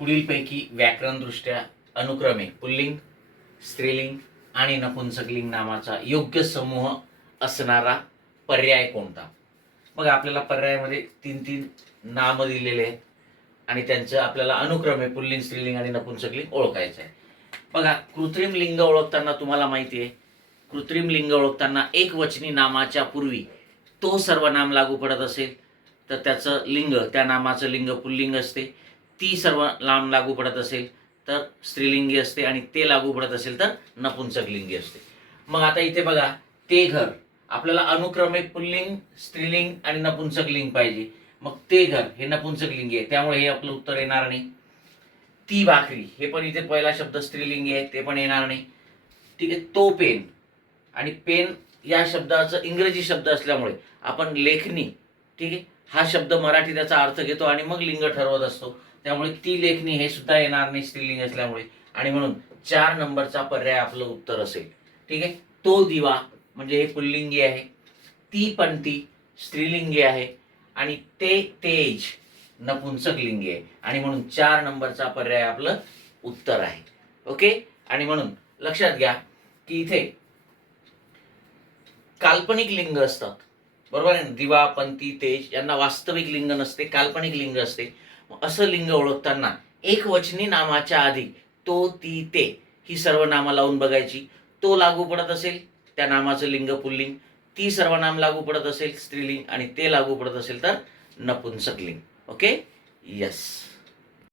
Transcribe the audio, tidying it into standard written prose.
पुढीलपैकी व्याकरणदृष्ट्या अनुक्रमे पुल्लिंग, स्त्रीलिंग आणि नपुंसकलिंग नामाचा योग्य समूह असणारा पर्याय कोणता? मग आपल्याला पर्यायामध्ये 3 नाम दिलेले आहेत आणि त्यांचं आपल्याला अनुक्रमे पुल्लिंग, स्त्रीलिंग आणि नपुंसकलिंग ओळखायचं आहे. बघा, कृत्रिम लिंग ओळखताना तुम्हाला माहिती आहे, कृत्रिम लिंग ओळखताना एकवचनी नामाच्या पूर्वी तो सर्वनाम लागू पडत असेल तर त्याचं लिंग, त्या नामाचं लिंग पुल्लिंग असते. ती सर्वनाम लागू पडत असेल तर स्त्रीलिंगी असते आणि ते लागू पडत असेल तर नपुंसकलिंगी असते. मग आता इथे बघा, ते घर आपल्याला अनुक्रमे पुल्लिंग, स्त्रीलिंग आणि नपुंसकलिंग पाहिजे. मग ते घर हे नपुंसकलिंगी आहे, त्यामुळे हे आपलं उत्तर येणार नाही. ती भाकरी हे पण इथे पहिला शब्द स्त्रीलिंगी आहे, ते पण येणार नाही. ठीक आहे. तो पेन आणि पेन या शब्दाचं इंग्रजी शब्द असल्यामुळे आपण लेखणी, ठीक आहे, हा शब्द मराठी त्याचा अर्थ घेतो आणि मग लिंग ठरवत असतो. त्यामुळे ती लेखणी हे सुद्धा येणार नाही स्त्रीलिंग असल्यामुळे, आणि म्हणून 4 नंबरचा पर्याय आपलं उत्तर असेल. ठीक आहे. तो दिवा म्हणजे हे पुल्लिंगी आहे, ती पंथी स्त्रीलिंगी आहे आणि ते तेज नपुंसकलिंगी आहे, आणि म्हणून 4 नंबरचा पर्याय आपलं उत्तर आहे. ओके. आणि म्हणून लक्षात घ्या की इथे काल्पनिक लिंग असतात, बरोबर आहे. दिवा, पंथी, तेज यांना वास्तविक लिंग नसते, काल्पनिक लिंग असते. असं लिंग ओळखताना एकवचनी नामाच्या आधी तो, ती, ते ही सर्व नामं लावून बघायची. तो लागू पडत असेल त्या नामाचं लिंग पुल्लिंग, ती सर्वनाम लागू पडत असेल स्त्रीलिंग, आणि ते लागू पडत असेल तर नपुंसकलिंग. ओके. यस.